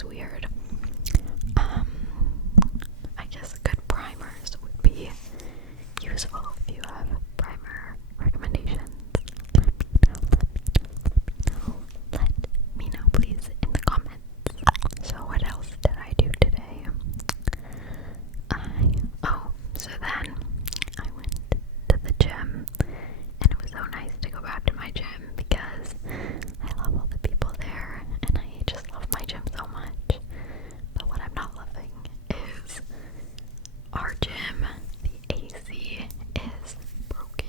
looks weird. I guess good primers would be useful if you have primer recommendations. Let me know, please, in the comments. So what else did I do today? So then I went to the gym, and it was so nice to go back to my gym because I love all the people there, and I just love my gym so much. But what I'm not loving is our gym. The AC is broken.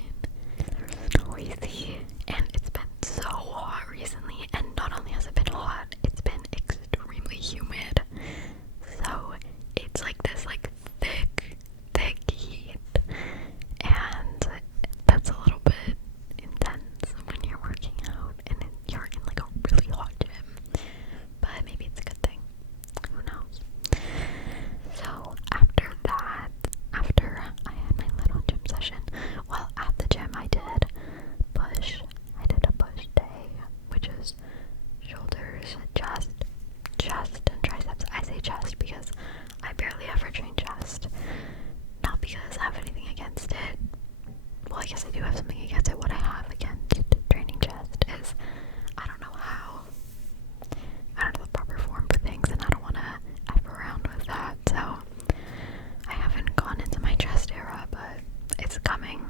It's noisy, and it's been so hot recently, and not only has it been hot, it's been extremely humid. So it's like this thick heat, and that's a little bit intense when you're working out and you're in like a really hot gym. But maybe it's a good thing. Who knows? So after that, after I had my little gym session, well, at the gym I did a push day, which is shoulders, chest, and triceps. I say chest because I barely ever train chest. Not because I have anything against it. Well, I guess I do have something against it. What I have against training chest is I don't know the proper form for things, and I don't want to F around with that. So I haven't gone into my chest era, but it's coming.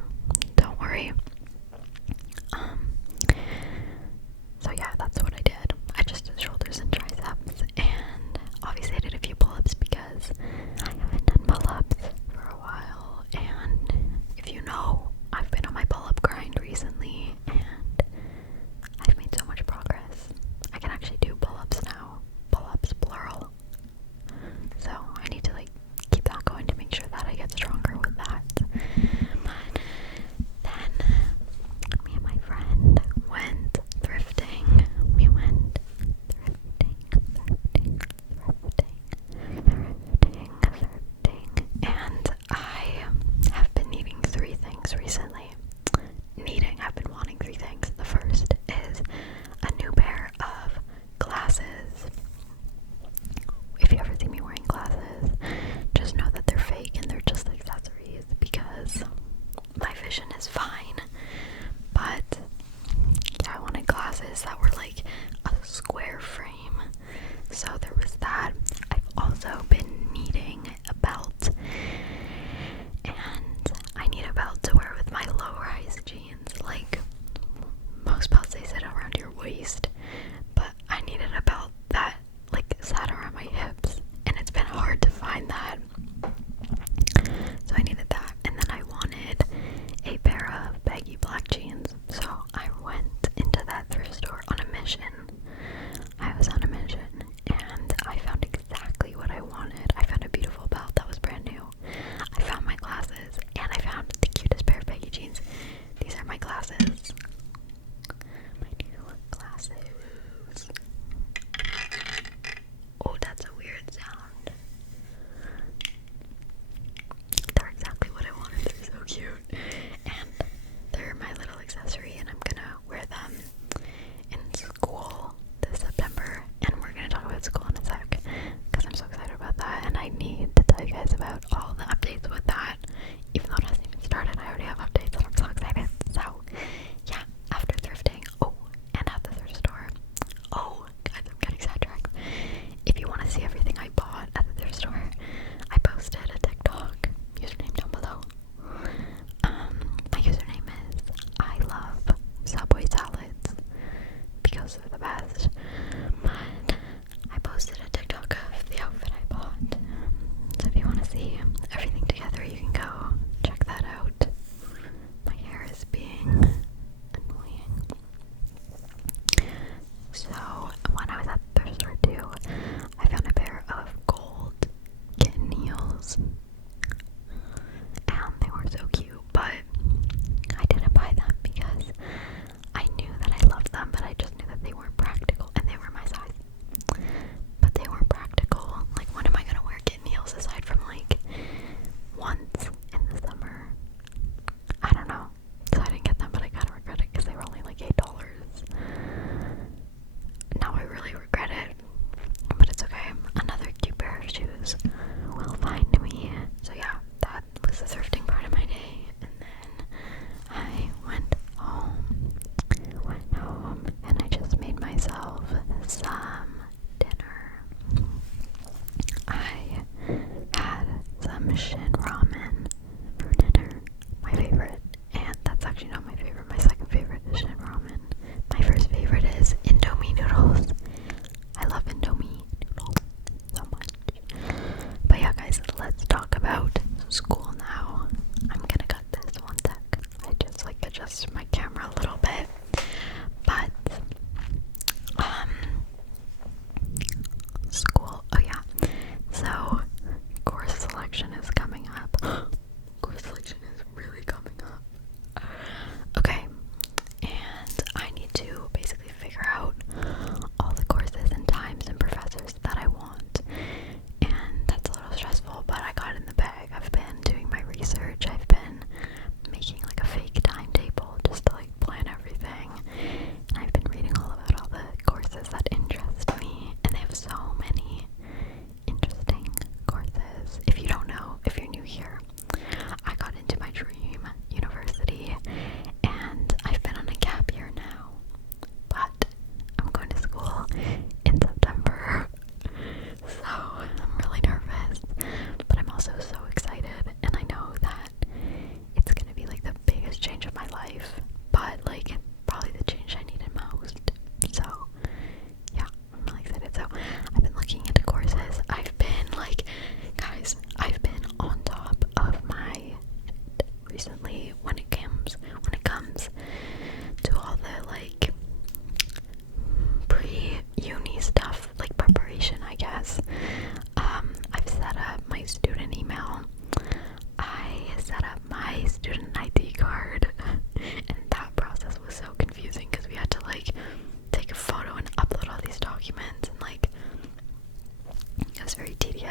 Don't worry. So yeah, that's what I did. I just did shoulders and triceps, and obviously I did a few pull-ups because I haven't done pull-ups for a while, and if you know, I've been on my pull-up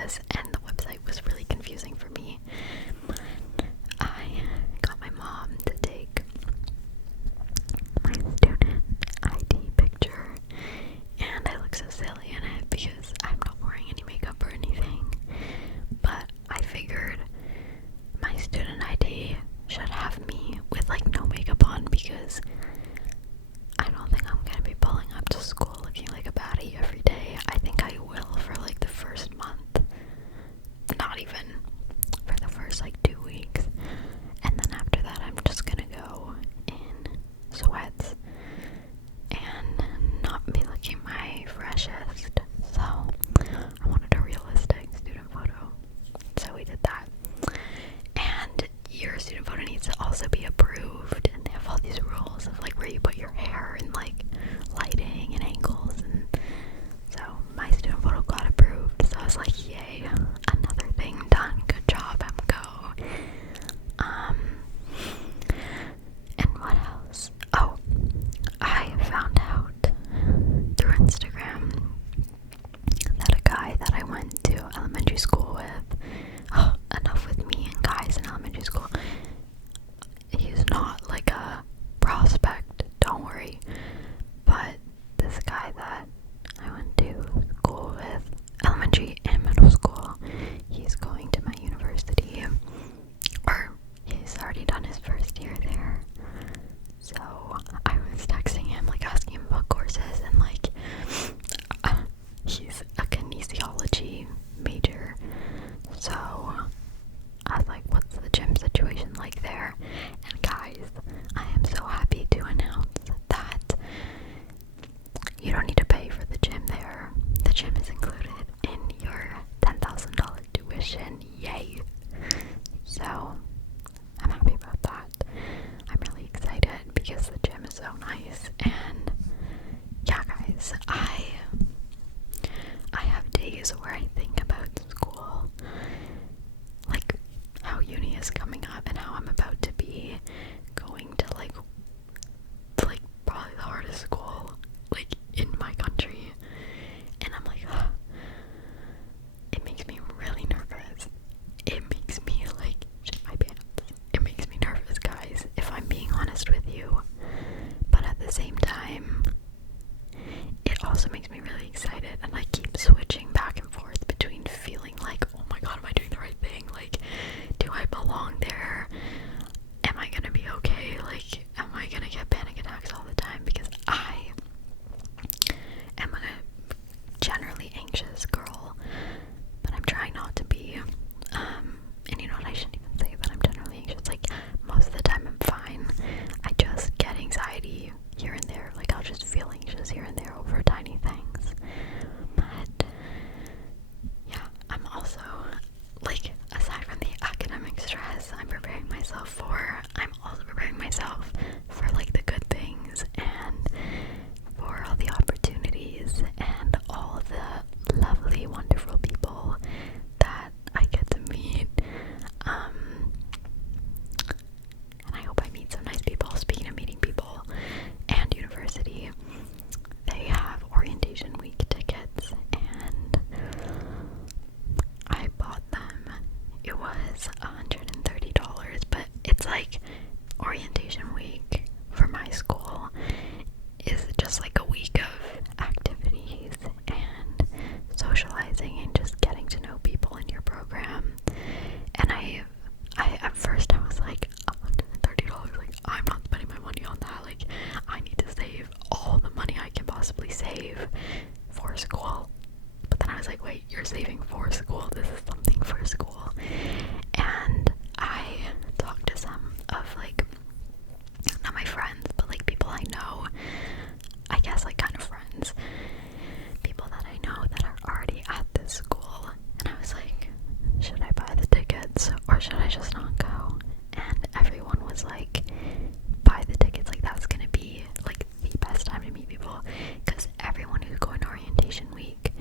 courses, and the website was really confusing for me. I got my mom to take my student ID picture, and I look so silly in it because I'm not wearing any makeup or anything, but I figured my student ID should have me with like no makeup on, because I don't think I'm gonna be pulling up to school looking like a baddie every day. I think I will for like the first month, not even, for the first like 2 weeks, and then after that I'm just gonna go in sweats and not be looking my freshest. So I wanted a realistic student photo, so we did that. And your student photo needs to also be approved, and they have all these rules of like where you put your hair and like lighting and angles, and so my student photo got approved, so I was like, yay, another thing done, good job, go. And what else? Oh, I found out through Instagram that a guy that I went to elementary school with, enough with me and guys in elementary school, he's not like a prospect, don't worry, but this guy that I went to school with, elementary and middle school, he's going to my university, or he's already done his first year there. So I was texting him, like asking him about courses, and like he's a kinesiology major, so I was like, what's the gym situation like there? And guys, I am so happy to announce that you don't need to pay for the gym there. The gym is included in your $10,000 tuition. Yay! So I'm happy about that. I'm really excited because the gym is so nice. And yeah, guys, I have days where I think about school, like how uni is coming up and how I'm about to be going to like probably the hardest school like in my country, and I'm like, it makes me really nervous. It makes me like shit my pants. It makes me nervous, guys, if I'm being honest with you. But at the same time, it also makes me really excited, and I keep switching back and forth between feeling like, oh my god, am I doing the right thing? Like, do I belong there? Am I gonna be okay? Like, am I gonna get panic attacks all the time? Because I am a generally anxious girl, but I'm trying not to be. And you know what, I shouldn't even say that I'm generally anxious. Like, most of the time I'm fine. I just get anxiety here and there. Like, I'll just feel anxious here and there over tiny things. But yeah, I'm also, like, aside from the academic stress I'm also preparing myself for like the good things, and for all the opportunities and all the lovely, wonderful people that I get to meet. And I hope I meet some nice people. Speaking of meeting people and university, they have orientation week tickets, and I bought them. It was $130, but it's like orientation week for my school is just like a week of activities and socializing and just getting to know people in your program. And I at first I was like, $130, like, I'm not spending my money on that. Like, I need to save all the money I can possibly save for school. But then I was like, wait, you're saving for school? This is something for school. And I talked to some of, like, not my friends, but like people I know, I guess, like kind of friends, people that I know that are already at this school, and I was like, should I buy the tickets or should I just not go? And everyone was like, buy the tickets, like that's gonna be like the best time to meet people, because everyone who's going to orientation week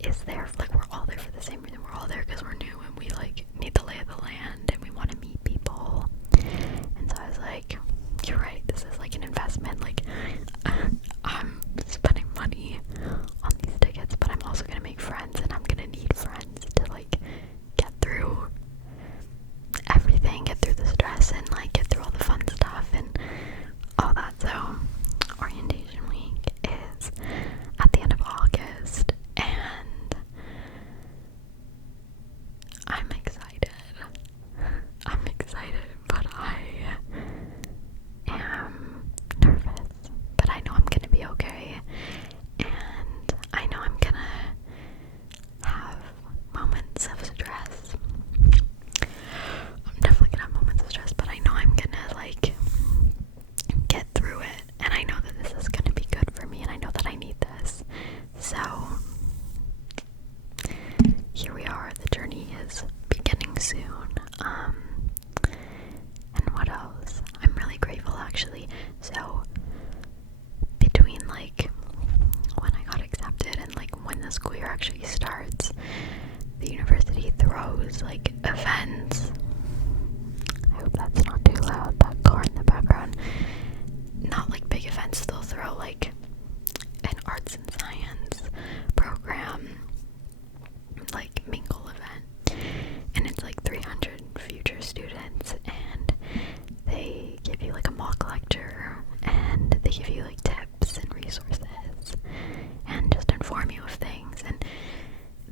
is there, like we're all there for the same reason. We're all there because we're new and we like need the lay of the land and we want to meet people. And so I was like, you're right, this is like an investment. Like, I'm spending money on these tickets, but I'm also gonna make friends, and I'm gonna need friends. throws like events. I hope that's not too loud, that car in the background. Not like big events, they'll throw like an arts and science program, like mingle event, and it's like 300 future students, and they give you like a mock lecture, and they give you like tips and resources, and just inform you of things, and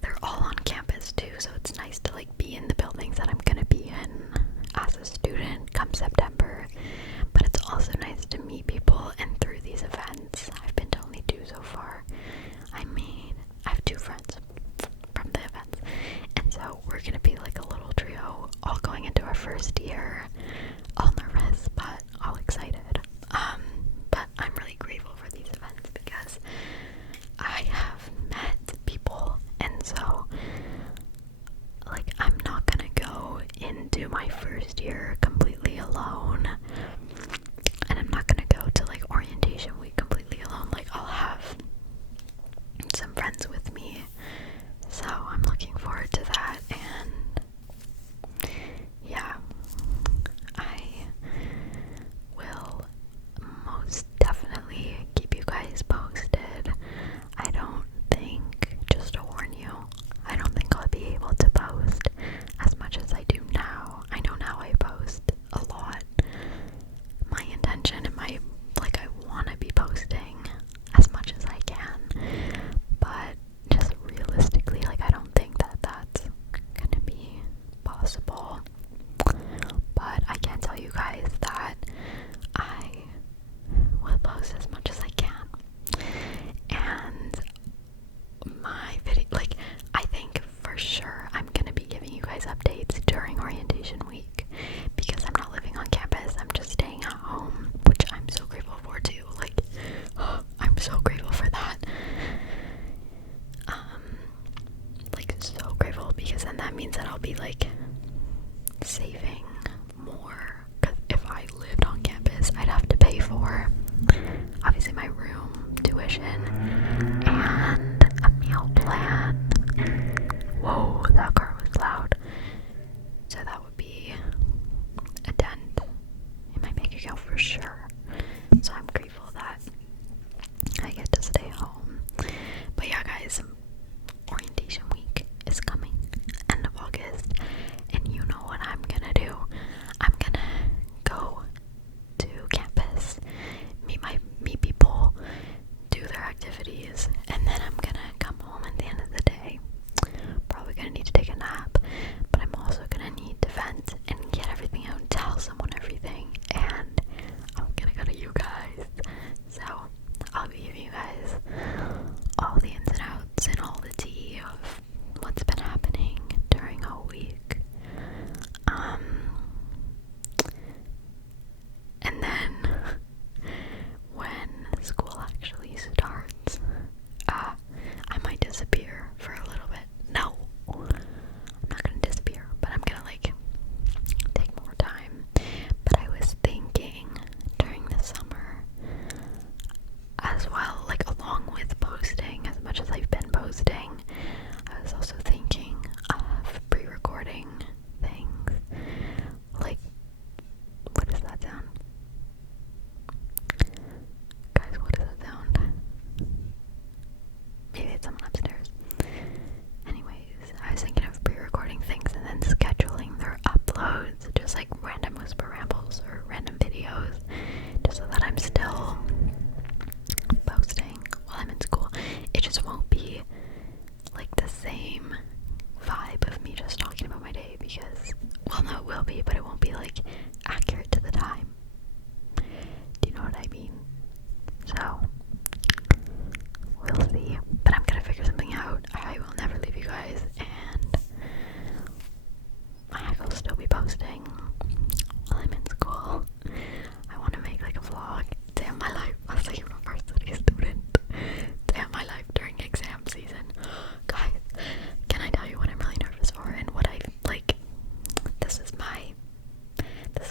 they're all on campus too, so it's nice to like be in the buildings that I'm gonna be in as a student come September. But it's also nice to meet people, and through these events, I've been to only 2 so far. I have 2 friends from the events, and so we're gonna be like a little trio, all going into our first year, all nervous, but all excited. But I'm really grateful for these events because I have met people, and so like I'm not gonna go into my first year completely alone, and I'm not gonna go to like orientation week completely alone. Like I'll have some friends with me, so I'm looking forward to that. And yeah, I will most definitely keep you guys posted. I don't think, just to warn you, I don't think I'll be able to post as much as I do now. I know now I post a lot. My intention and I want to be posting as much as I can, but just realistically, like I don't think that that's gonna be possible. But I can tell you guys that I will post as much as I can, and my video, like I think for sure I'm gonna be giving you guys updates during orientation week because I'm not living on campus. I'm just staying at home, which I'm so grateful for too. Like I'm so grateful for that. Like so grateful, because then that means that I'll be like saving more, because if I lived on campus I'd have to pay for obviously my room, tuition, and a meal plan. Whoa, that car was loud. So that would be a dent in my bank account for sure. So I'm grateful that I get to stay home. But yeah guys, orientation week is coming, end of August, and you know what I'm gonna do. I'm gonna go to campus, meet people, do their activities, and then I'm gonna come home at the end of the day. Probably gonna need to take a nap, but I'm also gonna need to vent and get everything out and tell someone everything, and I'm gonna go to you guys. So I'll be giving you guys all the ins and outs and all the tea of what's been happening during a week. And then when school actually starts, I might disappear for a little bit. No, I'm not gonna disappear, but I'm gonna like take more time. But I was thinking during the summer as well, like along with posting as much as I've been posting, I was also thinking of pre-recording things. Like, what does that sound? Guys, what does that sound? Maybe it's someone upstairs. Anyways, I was thinking of pre-recording things and then scheduling their uploads, just like random whisper rambles or random videos, just so that I'm still posting while I'm in school. It just won't be like the same vibe of me just talking about my day, because, well, no, it will be, but it won't be like accurate to the time. Do you know what I mean? So we'll see, but I'm gonna figure something out. I will never leave you guys, and I will still be posting while I'm in school. I want to make like a vlog, day of my life as a university student, day of my life during exam season. Guys, can I tell you what I'm really nervous for, and what I like? This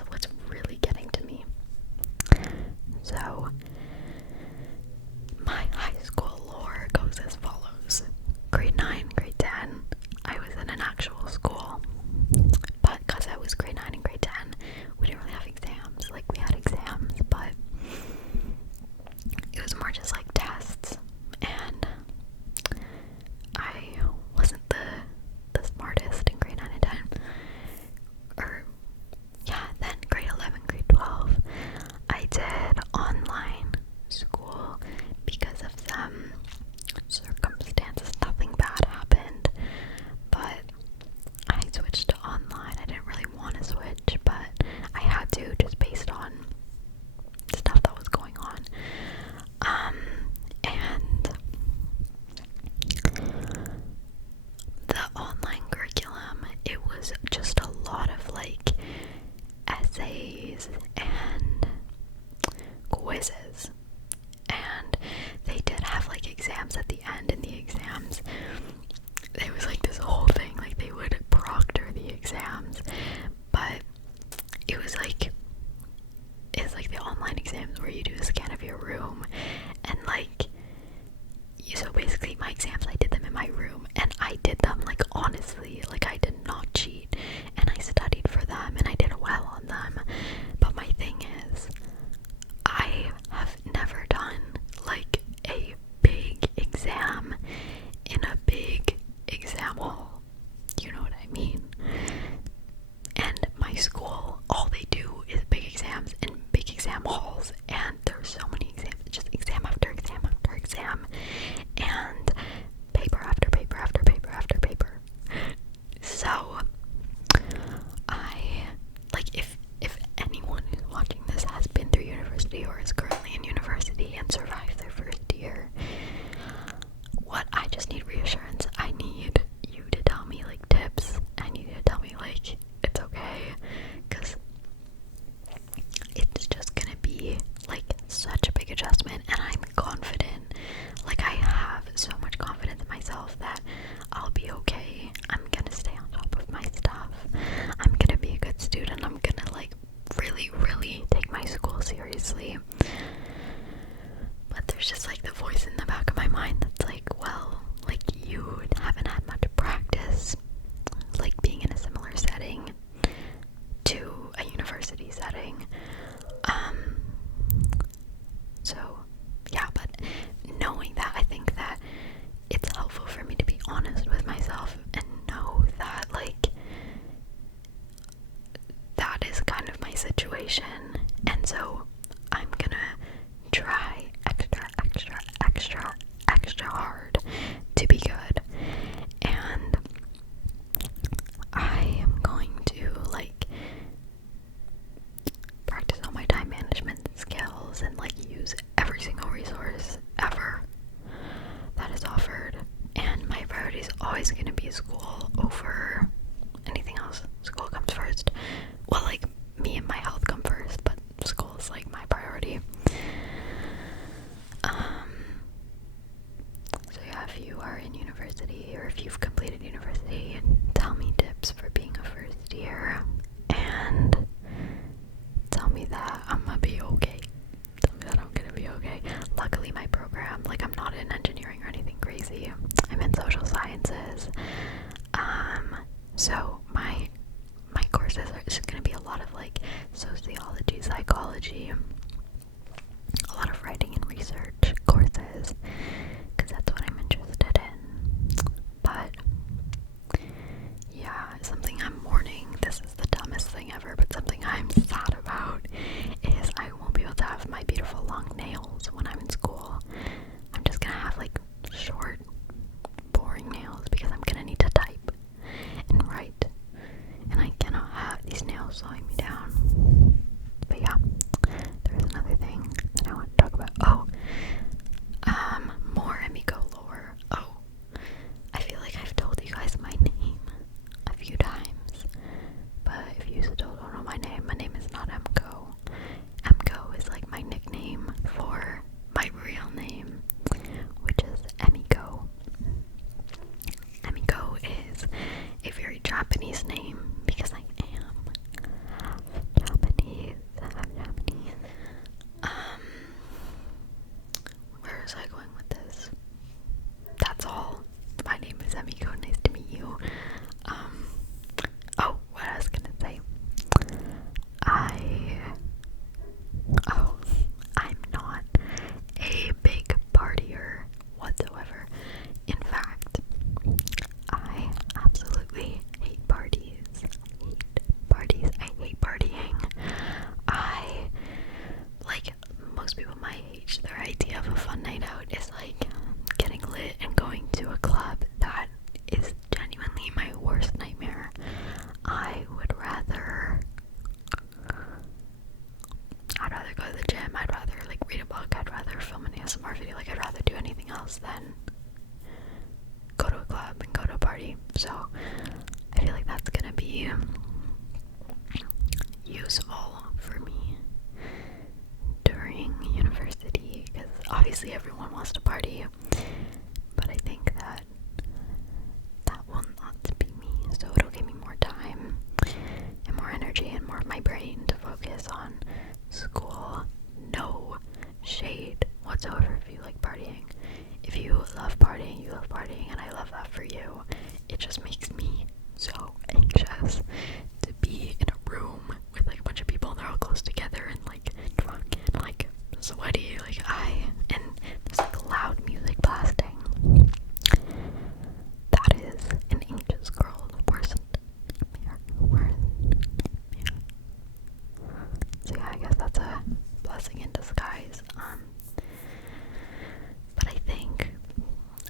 always gonna be school over anything else. School comes first. Well, like, me and my health come first, but school is like my priority. So yeah, if you are in university, or if you've completed university, tell me tips for being a first year, and tell me that I'm gonna be okay. Tell me that I'm gonna be okay. Luckily, my program, like, I'm not in engineering or anything crazy. I'm in social sciences. So my courses are just gonna be a lot of like sociology, psychology, a lot of writing and research courses, because that's what I'm interested in. But yeah, something I'm mourning, this is the dumbest thing ever, but something I'm sad about is I won't be able to have my beautiful long nails when I'm in school. I'm just gonna have like short, boring nails because I'm gonna need to type and write, and I cannot have these nails slowing me down. But yeah, there's another thing that I want to talk about. More Emiko lore. I feel like I've told you guys my name a few times, but if you still don't know my name is not Emiko. Emiko is like my nickname for my real name, which is Emiko. Emiko is a very Japanese name because I am Japanese. Where was I going with this? That's all. My name is Emiko. Nice to meet you. What I was gonna say. I'm not a big partier whatsoever. In fact, I absolutely hate parties. I hate partying. I, like most people my age, their idea of a fun night out is like getting lit and going to a club. That is genuinely my worst nightmare. I'd rather go to the gym, I'd rather like read a book, I'd rather film an ASMR video, like I'd rather do anything else than go to a club and go to a party. So I feel like that's gonna be useful for me during university, because obviously everyone wants to party, but I think that will not be me, so it'll give me more time and more energy and more of my brain to focus on school. No shade whatsoever if you like partying. If you love partying, you love partying, and I love that for you. It just makes me so anxious to be in a room with like a bunch of people and they're all close together and like drunk and like sweaty, and there's like loud music blasting. That is an anxious girl's worst nightmare. So yeah, I guess that's a blessing in disguise. But I think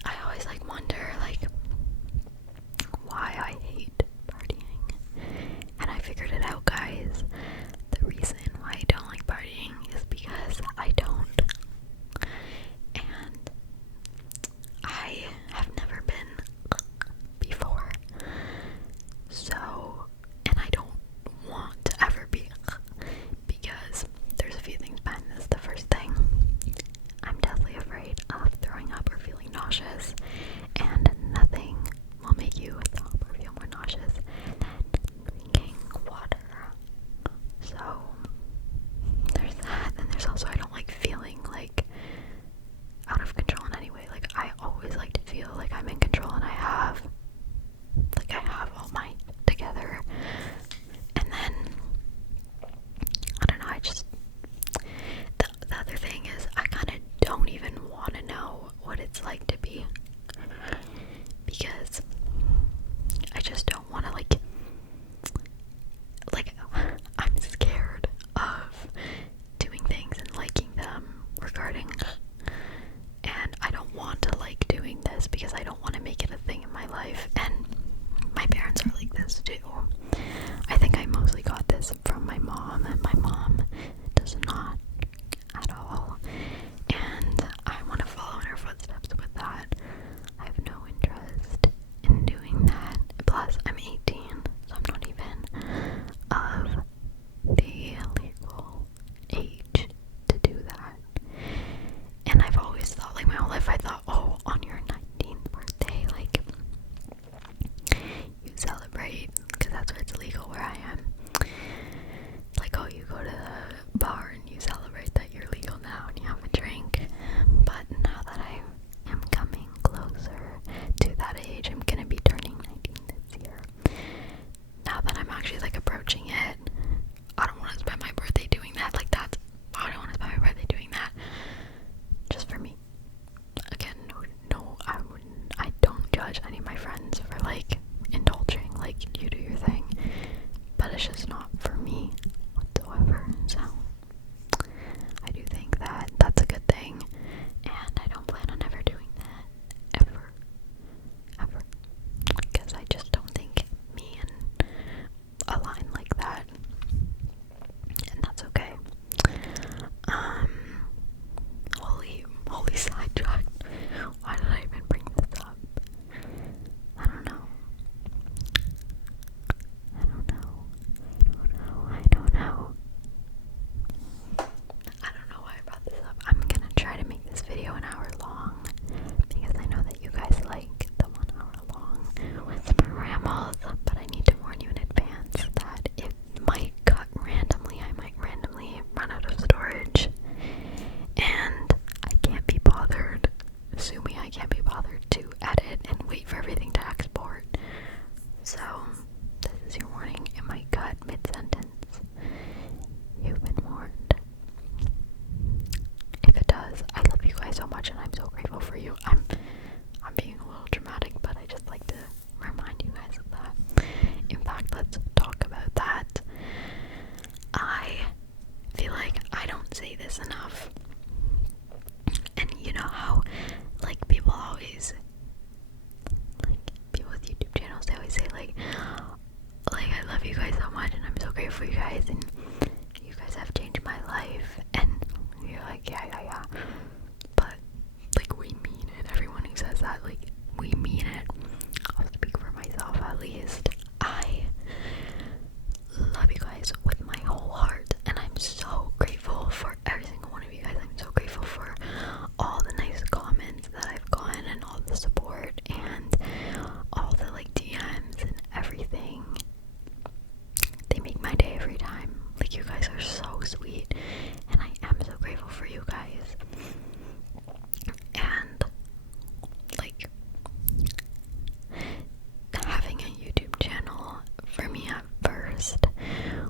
I always like wonder like why you guys so much, and I'm so grateful for you guys, and you guys have changed my life. And you're like, yeah, but like, we mean it. Everyone who says that, like, we mean it. I'll speak for myself at least. I love you guys with my whole heart, and I'm so grateful for every single one of you guys. I'm so grateful for all the nice comments that I've gotten, and all the support, and all the like DMs and everything. They make my day every time. Like, you guys are so sweet, and I am so grateful for you guys. And like, having a YouTube channel for me at first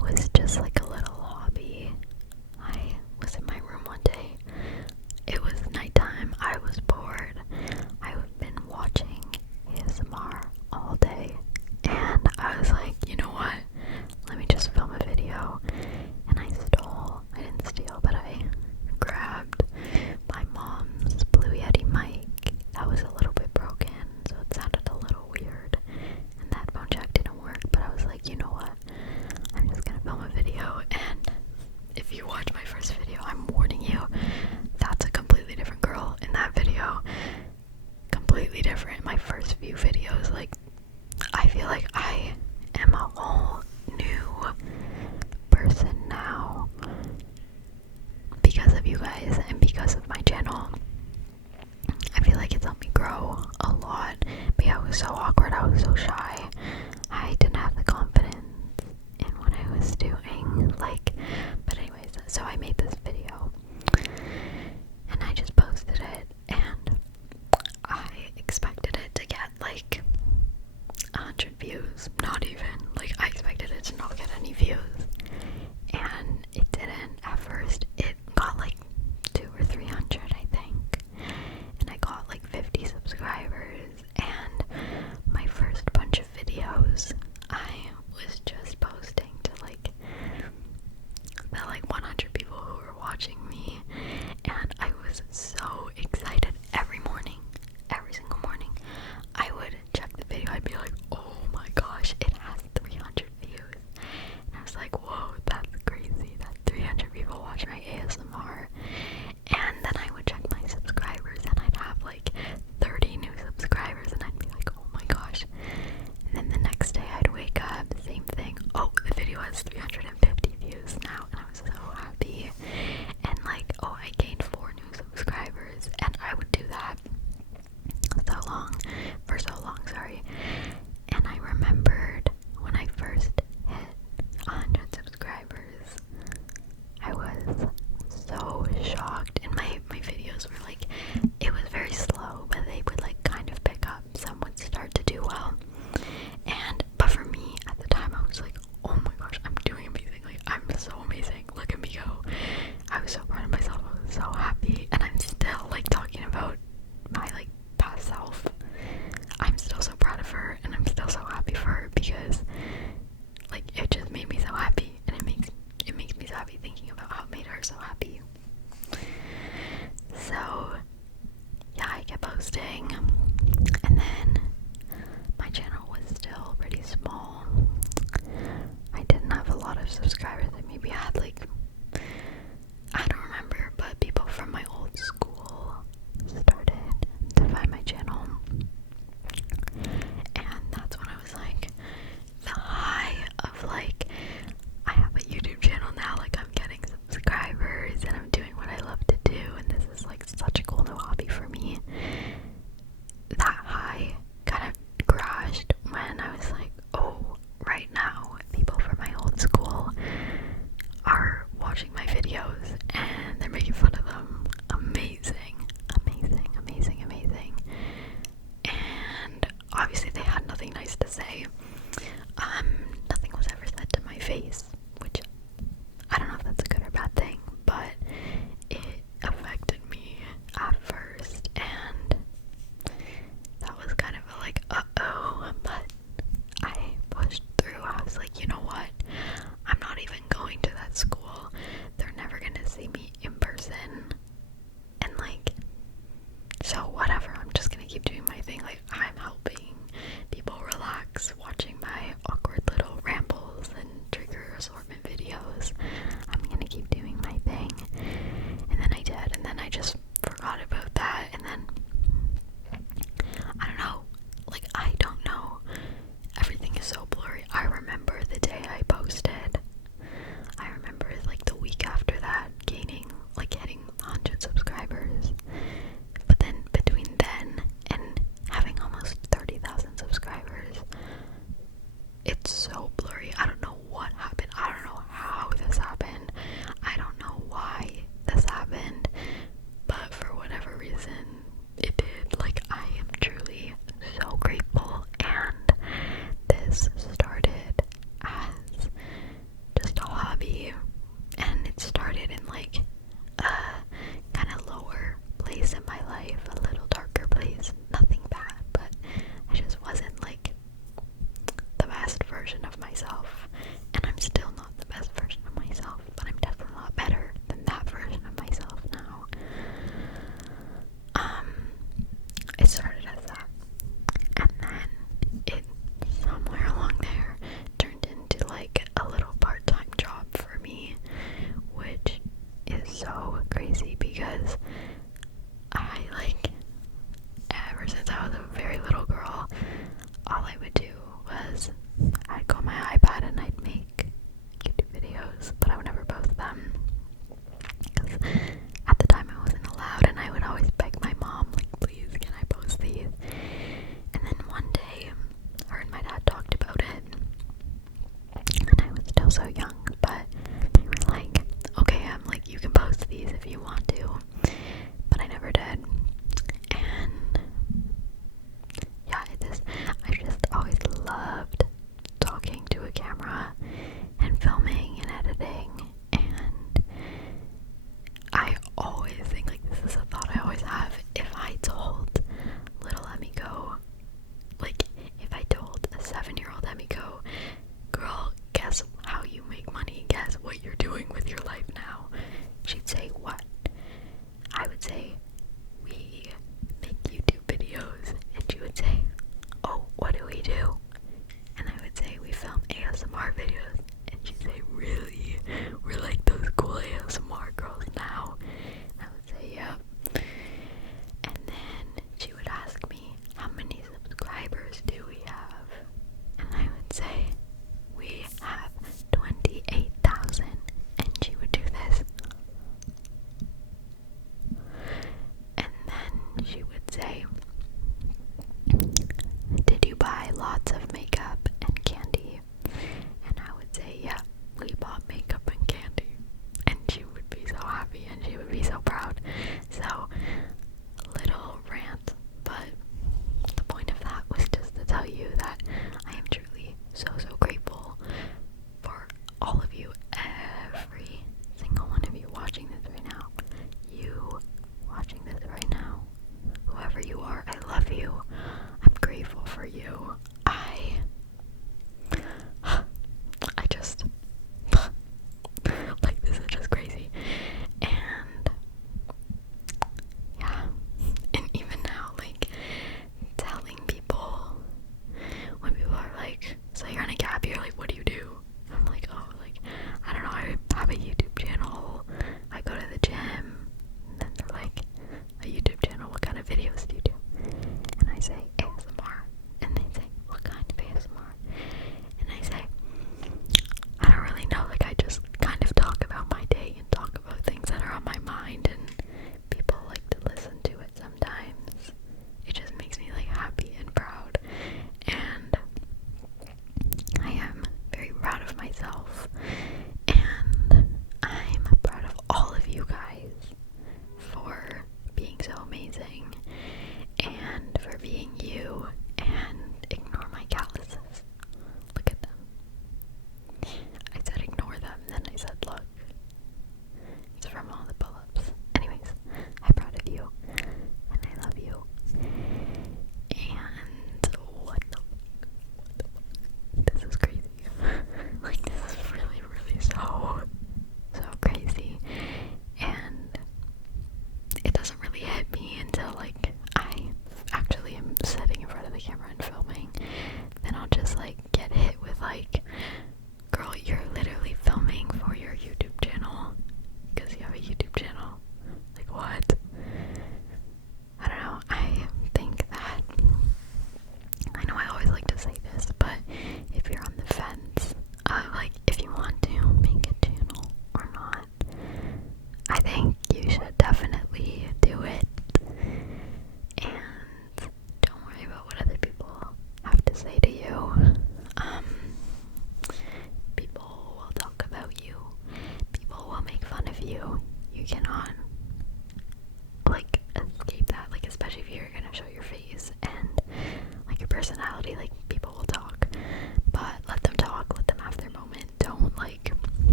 was just like a little hobby. I was in my room one day. It was nighttime. I was bored. I've been watching ASMR all day, and I was like, you know what? Let me just film a video. And I didn't steal, but I grabbed my mom's Blue Yeti mic that was a little bit broken, so it sounded a little weird, and that phone jack didn't work. But I was like, you know what? I'm just gonna film a video, and if you watch my first video, I'm warning you, that's a completely different girl in that video. Completely different. My first few videos, like, I feel like I am a whole new person now because of you guys and because of my channel. I feel like it's helped me grow a lot. But yeah, I was so awkward. I was so shy. I didn't have the confidence in what I was doing. Like, but anyways, so I made this video and I just posted it, and I expected it to get like 100 views. Not even. Like, I expected it to not get any views, and it didn't at first. It got like 200 or 300, I think, and I got like 50 subscribers. And my first bunch of videos, I was just posting to like the like 100 people who were watching me, and I was so excited. Every morning, every single morning, I would check the video. I'd be like, oh my gosh, it has 300 views. And I was like, whoa, that's crazy that 300 people watch my ASMR. And then I would check my subscribers, and I'd have like 30 new subscribers, and I'd be like, oh my gosh. And then the next day I'd wake up, same thing. Oh, the video has 350 views now, and I was so happy. And like, oh, I gained 4 new subscribers, and I would do that for so long, sorry. And I remembered when I first hit 100 subscribers, I was so shocked, and my videos were like, it was very slow, but they would like kind of pick up. Some would start to do well, but for me at the time, I was like, oh my gosh, I'm doing amazing. Like, I'm so amazing. Look at me go. I was so proud of myself. I was so happy, and I'm still like talking about my like past self. I'm still so proud of her, and I'm still so happy for her, because like, it just made me so happy, and it makes me so happy thinking about how it made her so happy. So yeah, I kept posting, and then my channel was still pretty small. I didn't have a lot of subscribers. I maybe had like, I don't remember, but people from my old school started to find my channel, and that's when I was like, the high of like, I have a YouTube channel now, like, I'm getting subscribers, and I'm doing what I love to do, and this is like such a cool new hobby for me. That high kind of crashed when I was like, oh, right now people from my old school are watching my videos, and they're making fun of them. Amazing, amazing, amazing, amazing. And obviously they had nothing nice to say. Nothing was ever said to my face, which I don't know if that's a good or bad thing, but it affected me at first, and that was kind of a like, uh-oh, but I pushed through. I was like, you know what? I'm not even going to that school. They're never gonna see me in person. And like, so whatever, I'm just gonna keep doing my thing. Like, I'm helping people relax watching my awkward little rambles,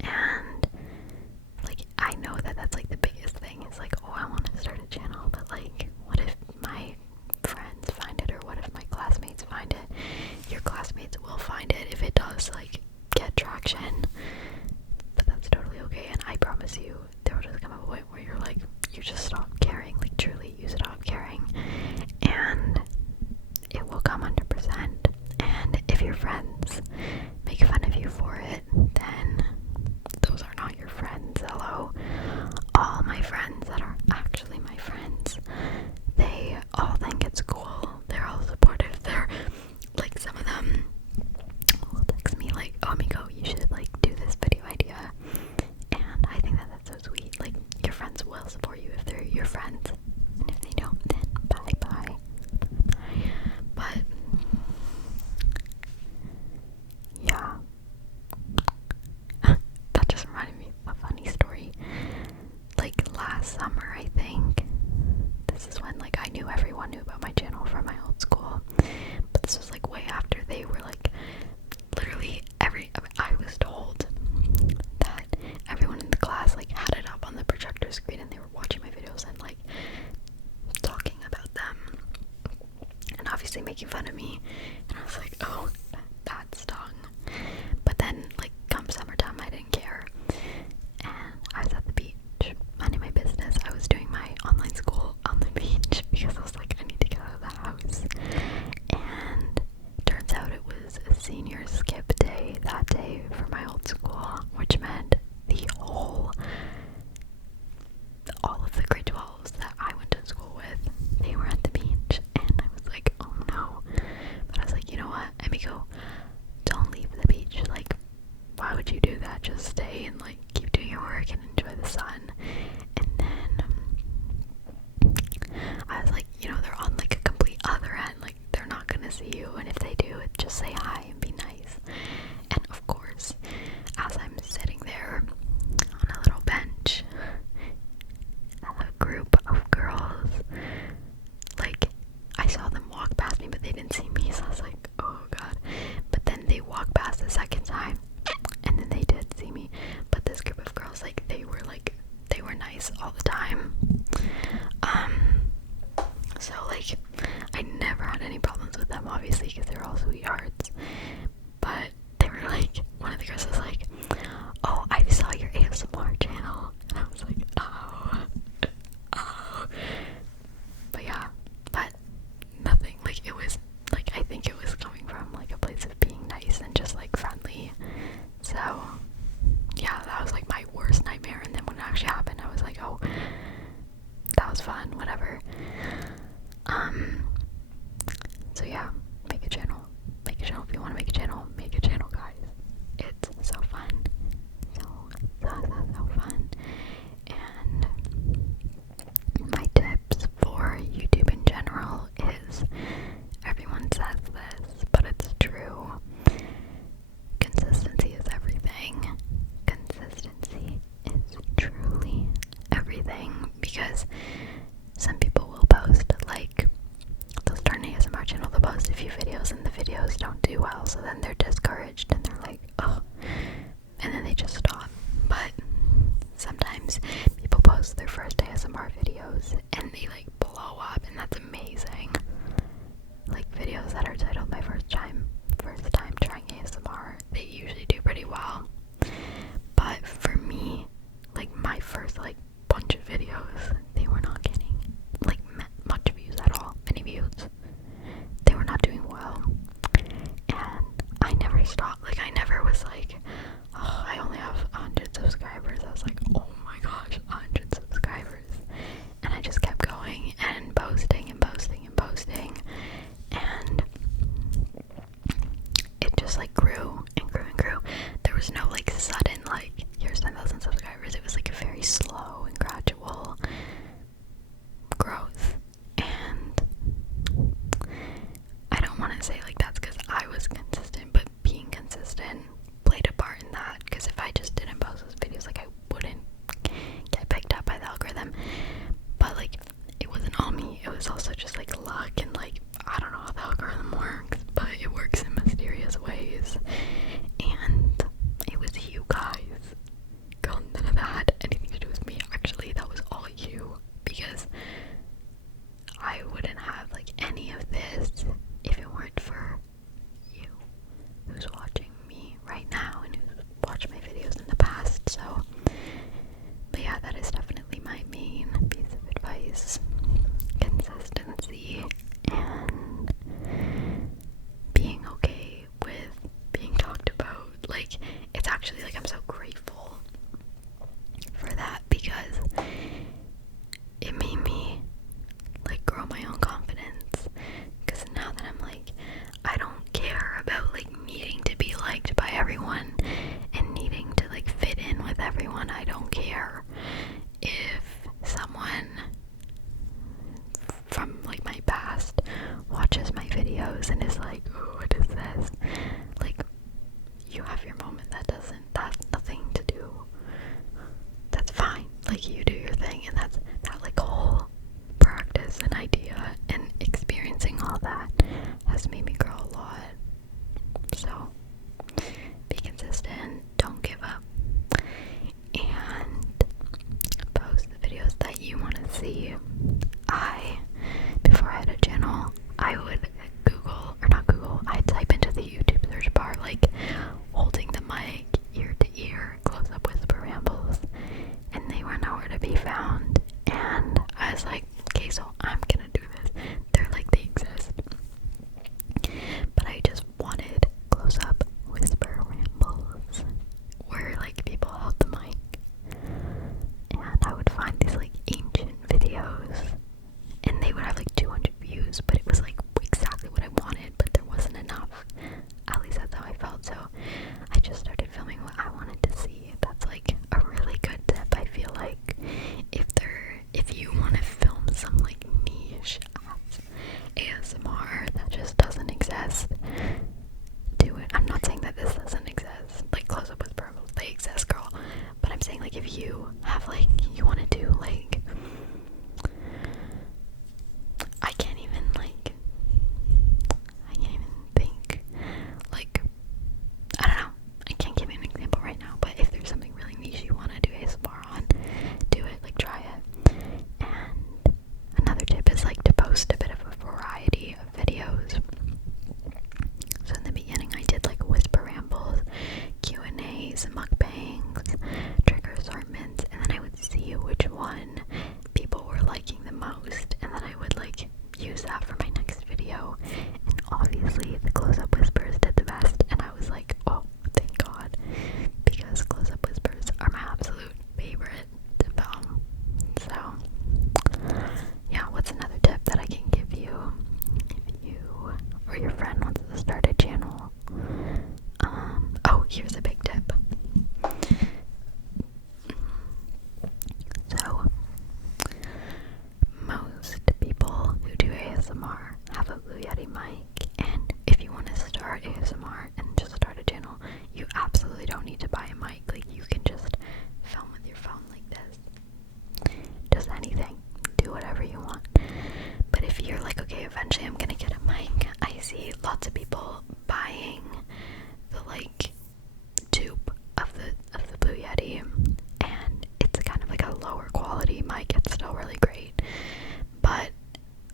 And like, I know that that's like the biggest thing. It's like, oh, I want to start a channel, but like, what if my friends find it, or what if my classmates find it? Your classmates will find it if it does like get traction, but that's totally okay. And I promise you, there will just come a point where you're like, you just stop caring. Like, truly, you stop caring, and it will come 100%. And if your friends make fun of you for it, then those are not your friends. Hello. All my friends that are actually my friends, they all think it's cool. They're all supportive. They're like, some of them will text me like, oh Miko, you should like do this video idea. And I think that that's so sweet. Like, your friends will support you if they're your friends. And if they don't, then bye bye. But yeah. That just reminded me of a funny story. Like, last summer, I think. This is when like I knew everyone knew about my channel from my old school. But this was like way after they were like, literally I was told that everyone in the class like had it up on the projector screen and they were watching my videos and like talking about them and obviously making fun of me. And I was like, oh, that stung. But then like, come summertime, I didn't care, and I was at the beach minding my business. I was doing my online school on the beach because I was like, I need to get out of the house. And turns out it was a senior skip day that day for my old school, which meant all of the grade 12s that I went to school with, they were at the beach. And I was like, oh no. But I was like, you know what, Emiko, don't leave the beach. Like, why would you do that? Just stay and like keep doing your work and enjoy the sun. And then I was like, you know, they're on like a complete other end. Like, they're not gonna see you, and if they do, just say hi and be nice. And of course, as I'm sitting there on a little bench, a group of girls, like, I saw them walk past me, but they didn't see me, so I was like, oh god. But then they walked past the second time, and then they did see me. But this group of girls, like, they were nice all the time. So like, I never had any problems with them, obviously, because they were all sweethearts. But they were like, one of the girls was like, oh, I saw your ASMR channel. And I was like, oh. But yeah, but nothing, like, it was, like, I think it was coming from, like, a place of being nice and just, like, friendly. So, yeah, that was, like, my worst nightmare. And then when it actually happened, I was like, oh, that was fun, whatever. So yeah, make a channel. Make a channel if you want to make a channel. Make a channel, guys. It's so fun. So fun. And my tips for YouTube in general is, everyone says this, but it's true. Consistency is everything. Consistency is truly everything, because some people will post, like, they'll start an ASMR channel, they'll post a few videos and the videos don't do well, so then they're discouraged and they're like, oh, and then they just stop. But sometimes people post their first ASMR videos and they like blow up, and that's amazing. Like, videos that are titled my first time trying ASMR, they usually do pretty well. But for me, like, my first like bunch of videos, they were not getting like much views at all, many views. They were not doing well, and I never stopped. Like, I never was like, oh, I only have 100 subscribers. I was like, oh my gosh, 100 subscribers. And I just kept going and posting and posting and everyone. I don't care if someone from like my past watches my videos and is like, oh, what is this? Like, you have your moment. That's nothing to do. That's fine. Like, you do your thing, and that like whole practice and idea and experiencing all that has made me grow a lot. So be consistent, don't give up, and post the videos that you want to see. Before I had a channel, I would I'd type into the YouTube search bar, like, holding the mic ear to ear, close up whisper rambles, and they were nowhere to be found. And I was like, okay, so I'm gonna do this. They're like, they exist. But I just wanted close up whisper rambles where like people held the mic, and I would find these like ancient videos, and they would have like 200 views, but it was like exactly what I wanted, but there wasn't enough. At least that's how I felt. So I just started filming what I wanted to see. That's like a really good tip. I feel like if you want to film some like niche ASMR that just doesn't exist, do it. I'm not saying that this doesn't exist, like close up with purples, they exist, girl. But I'm saying, like, if you have like, you want to do like, I can't even think, like, I don't know, I can't give you an example right now, but if there's something really niche you want to do ASMR on, do it, like, try it. And another tip is like to post a bit of a variety of videos. So in the beginning I did like whisper rambles, Q&As, mukbangs, trigger assortments, and then I would see which one people were liking the most, and then I would like use that for my next video. And obviously the close-up whispers did the best, and I was like, oh, thank God, because close-up whispers are my absolute favorite to film. So yeah, what's another tip that I can give you if you or your friend wants to start a channel? Oh, here's a big tip. So most people who do ASMR have a Blue Yeti mic, and if you want to start ASMR and just start a channel, you absolutely don't need to buy a mic. Like, you can just film with your phone like this. Just anything. Do whatever you want. But if you're like, okay, eventually I'm gonna get a mic, I see lots of people buying the like tube of the Blue Yeti, and it's kind of like a lower quality mic. It's still really great, but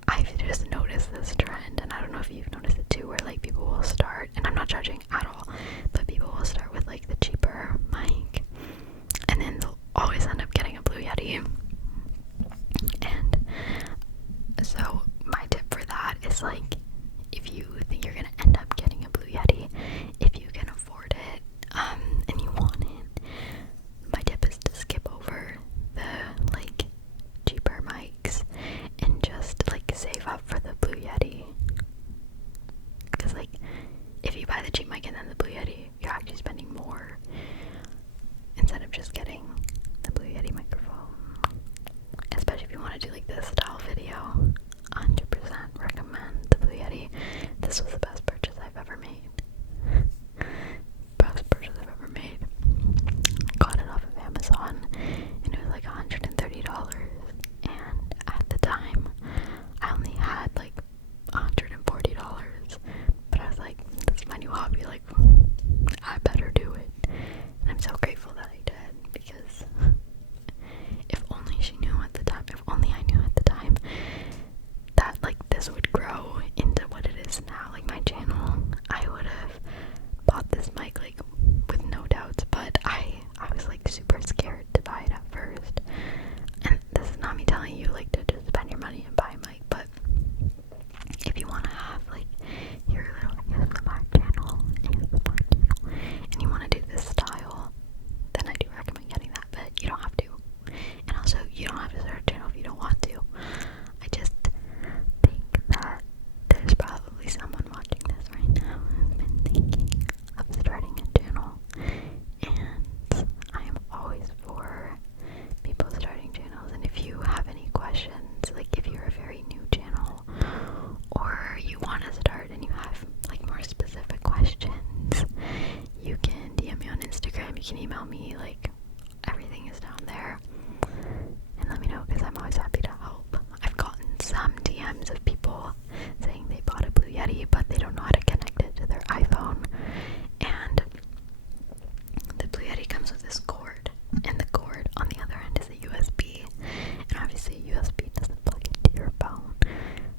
I've just noticed this trend, and I don't know if you've noticed it too, where like people will start, and I'm not judging at all, but people will start with like the cheaper mic, and then they'll always end up getting a Blue Yeti. And so my tip for that is, like, if you think you're gonna end up getting a Blue Yeti, if you can afford it, and you want it, my tip is to skip over the like cheaper mics and just like save up for the Blue Yeti. Because like, if you buy the cheap mic and then the Blue Yeti, you're actually spending more instead of just getting the Blue Yeti microphone. me, like, everything is down there. And let me know, because I'm always happy to help. I've gotten some DMs of people saying they bought a Blue Yeti, but they don't know how to connect it to their iPhone. And the Blue Yeti comes with this cord, and the cord on the other end is a USB. And obviously a USB doesn't plug into your phone,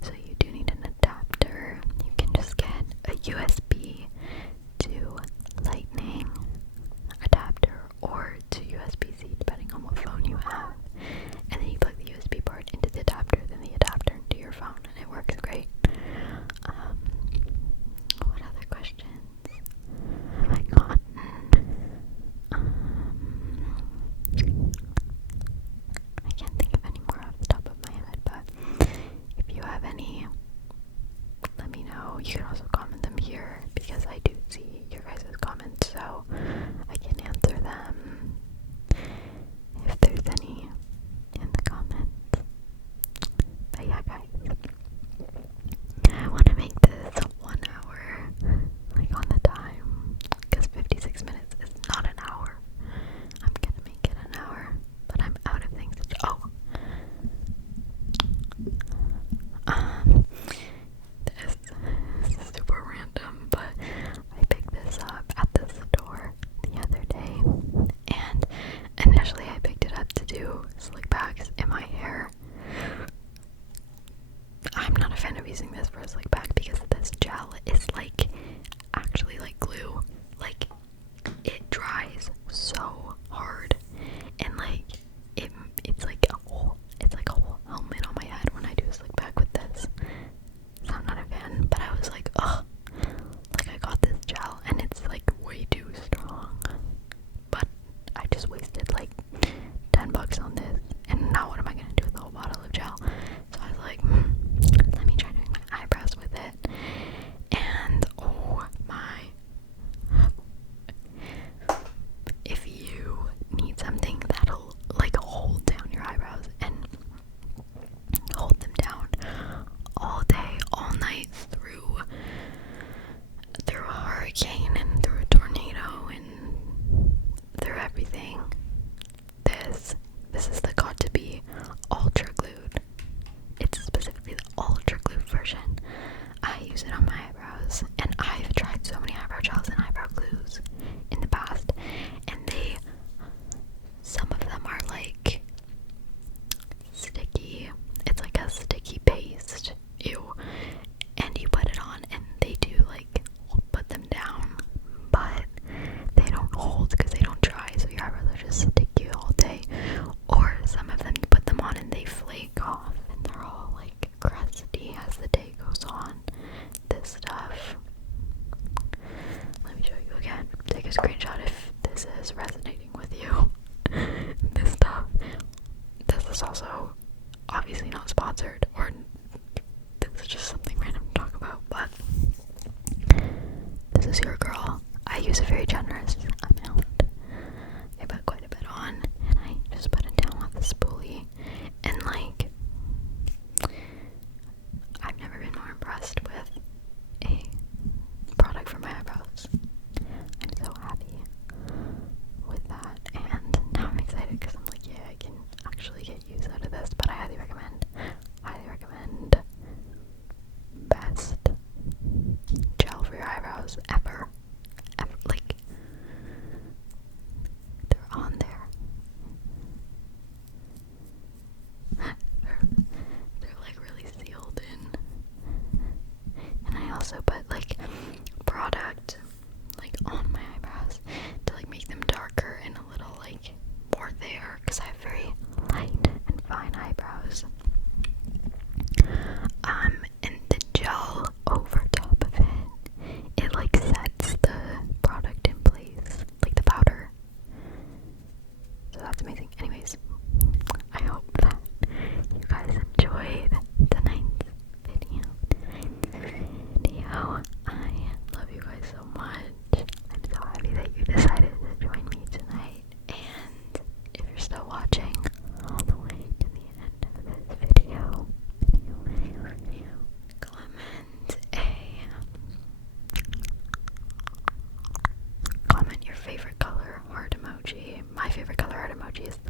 so you do need an adapter. You can just get a USB to Lightning adapter or to USB-C, depending on what phone you have. And then you plug the USB port into the adapter, then the adapter into your phone, and it works great. What other questions have I gotten? I can't think of any more off the top of my head, but if you have any, let me know. You can also comment them here, because I do see your guys' comments, so I can answer them if there's any in the comments. But yeah, guys, I want to make this 1 hour, like, on the time, because 56 minutes is not an hour. I'm gonna make it an hour, but I'm out of things to do. This is super random, but I picked this up at the store the other day, and initially I picked it up to do slick backs in my hair. I'm not a fan of using this for a slick back because this gel is like actually like glue. Like, it dries so hard, and like it's like a whole helmet on my head when I do a slick back with this. So I'm not a fan, but I was like, ugh, like, I got this gel and it's like way too strong, but I just wasted like $10 on this, and now what am I gonna do with the whole bottle of gel? So I was like, let me try doing my eyebrows with it. And oh my, if you need something that'll like hold down your eyebrows and hold them down all day, all night, through a hurricane and through a tornado and through everything, this is the got to be ultra glued. It's specifically the ultra glued version. I use it on my eyebrows, and I've tried so many eyebrow gels and eyebrow glues in the past, and some of them are like sticky. It's like a sticky paste. Ew. And you put it on and they do like put them down, but they don't hold because they don't dry, so your eyebrows are just sticky all day. Or some of them you put them on and they flake off and they're all like crusty as the day goes on. This stuff, let me show you again. Take a screenshot if this is resonating with you. This stuff, this is also obviously not sponsored, or this is just something random to talk about, but this is your girl. I use a very generous amount. I put quite a bit on, and I just put it down with a spoolie, and like, I've never been more impressed with a product for my eyebrows. I'm so happy with that, and now I'm excited because I'm like, yeah, I can actually get use out of this. But I highly recommend best gel for your eyebrows ever, like, they're on there. they're like really sealed in, and I also put like product like on my eyebrows to like make them darker and a little like more there, because I have very light and fine eyebrows. And the gel over top of it like sets the product in place, like the powder. So that's amazing. Anyways, I hope that you guys enjoyed tonight's video. I love you guys so much. I'm so happy that you decided to join me tonight. And if you're still watching all the way to the end of this video, comment your favorite color, heart emoji, emojis.